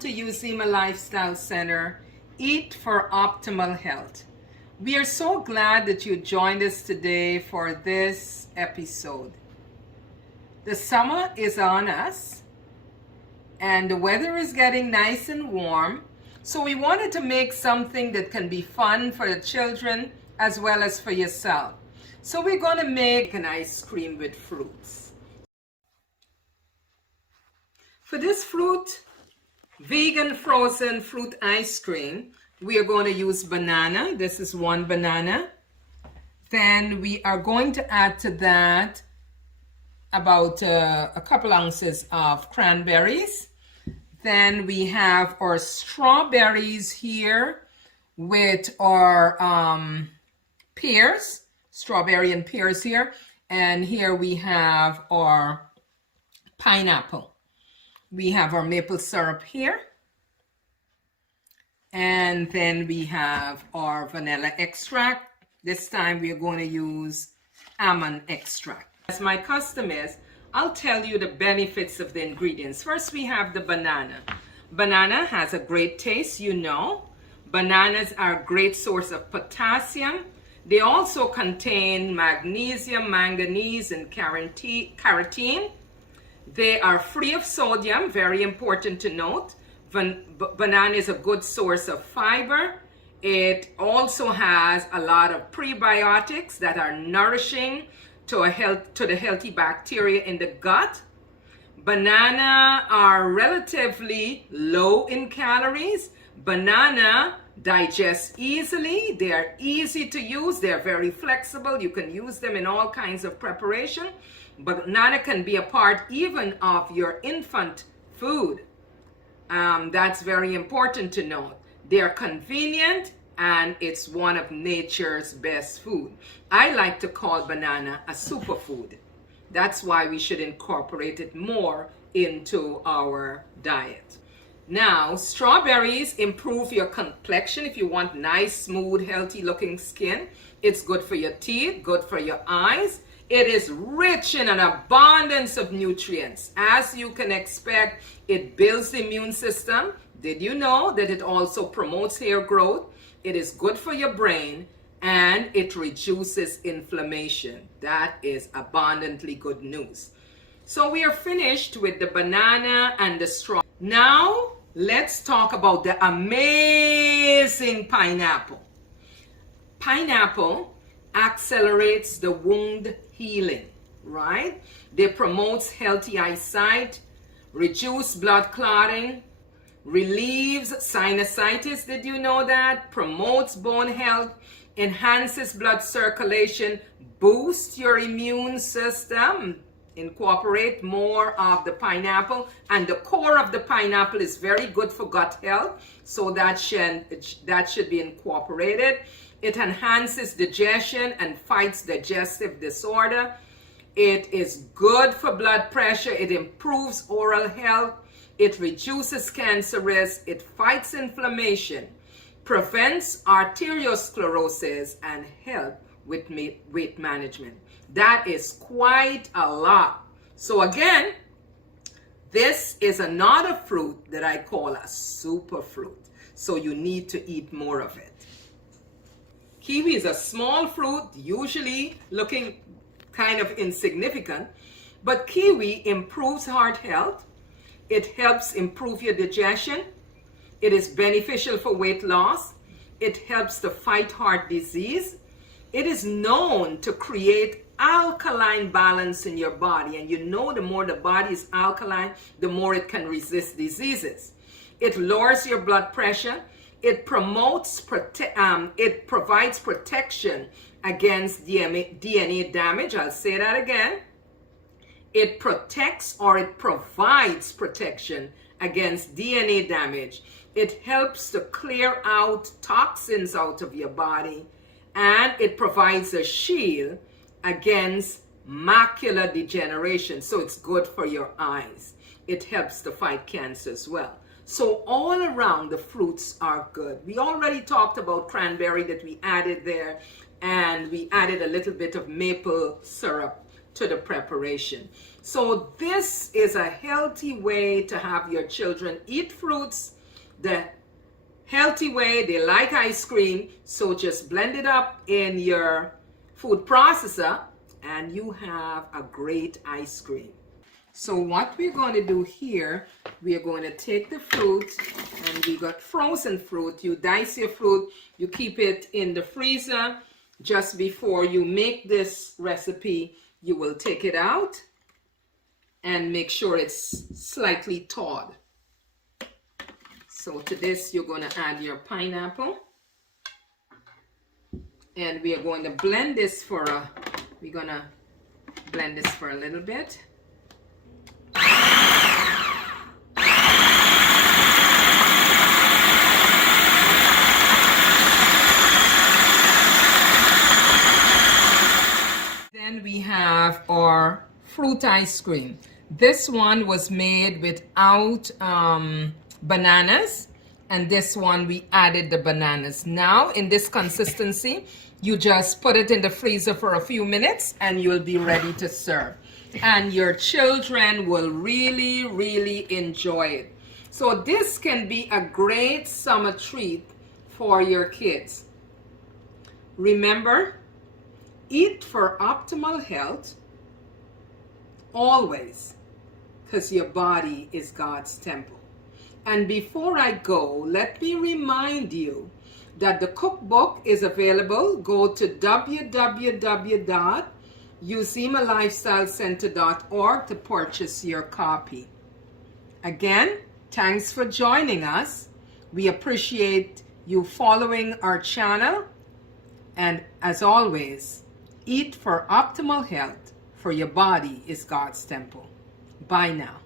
to Uzima Lifestyle Center, Eat for Optimal Health. We are so glad that you joined us today for this episode. The summer is on us and the weather is getting nice and warm, so we wanted to make something that can be fun for the children as well as for yourself. So we're going to make an ice cream with fruits. For this vegan frozen fruit ice cream, we are going to use banana. This is one banana. Then we are going to add to that about a couple ounces of cranberries. Then we have our strawberries here with our pears, strawberry and pears here. And here we have our pineapple. We have our maple syrup here. And then we have our vanilla extract. This time we are going to use almond extract. As my custom is, I'll tell you the benefits of the ingredients. First, we have the banana. Banana has a great taste, you know. Bananas are a great source of potassium. They also contain magnesium, manganese, and carotene. They are free of sodium, very important to note. Banana is a good source of fiber. It also has a lot of prebiotics that are nourishing to the healthy bacteria in the gut. Banana are relatively low in calories. Banana digest easily. They are easy to use. They are very flexible. You can use them in all kinds of preparation. Banana can be a part even of your infant food. That's very important to note. They are convenient and it's one of nature's best food. I like to call banana a superfood. That's why we should incorporate it more into our diet. Now, strawberries improve your complexion if you want nice, smooth, healthy looking skin. It's good for your teeth, good for your eyes. It is rich in an abundance of nutrients. As you can expect, it builds the immune system. Did you know that it also promotes hair growth? It is good for your brain and it reduces inflammation. That is abundantly good news. So we are finished with the banana and the straw. Now let's talk about the amazing pineapple. Pineapple accelerates the wound healing, right? They promotes healthy eyesight, reduce blood clotting, relieves sinusitis, did you know that? Promotes bone health, enhances blood circulation, boosts your immune system. Incorporate more of the pineapple, and the core of the pineapple is very good for gut health, so that should be incorporated. It enhances digestion and fights digestive disorder. It is good for blood pressure. It improves oral health. It reduces cancer risk. It fights inflammation, prevents arteriosclerosis, and help with weight management. That is quite a lot. So again, this is another fruit that I call a superfruit. So you need to eat more of it. Kiwi is a small fruit, usually looking kind of insignificant, but kiwi improves heart health. It helps improve your digestion. It is beneficial for weight loss. It helps to fight heart disease. It is known to create alkaline balance in your body, and you know the more the body is alkaline, the more it can resist diseases. It lowers your blood pressure. It provides protection against DNA damage. I'll say that again. It protects or it provides protection against DNA damage. It helps to clear out toxins out of your body, and it provides a shield against macular degeneration. So it's good for your eyes. It helps to fight cancer as well. So all around the fruits are good. We already talked about cranberry that we added there, and we added a little bit of maple syrup to the preparation. So this is a healthy way to have your children eat fruits the healthy way. They like ice cream, so just blend it up in your food processor and you have a great ice cream. So what we're going to do here, we are going to take the fruit, and we got frozen fruit. You dice your fruit, you keep it in the freezer. Just before you make this recipe, you will take it out and make sure it's slightly thawed. So to this, you're going to add your pineapple. And we are going to blend this for a little bit. Then we have our fruit ice cream. This one was made without bananas, and this one we added the bananas. Now in this consistency, you just put it in the freezer for a few minutes and you'll be ready to serve. And your children will really, really enjoy it. So this can be a great summer treat for your kids. Remember, eat for optimal health always, because your body is God's temple. And before I go, let me remind you that the cookbook is available. Go to www.usemalifestylecenter.org to purchase your copy. Again, thanks for joining us. We appreciate you following our channel. And as always, eat for optimal health, for your body is God's temple. Bye now.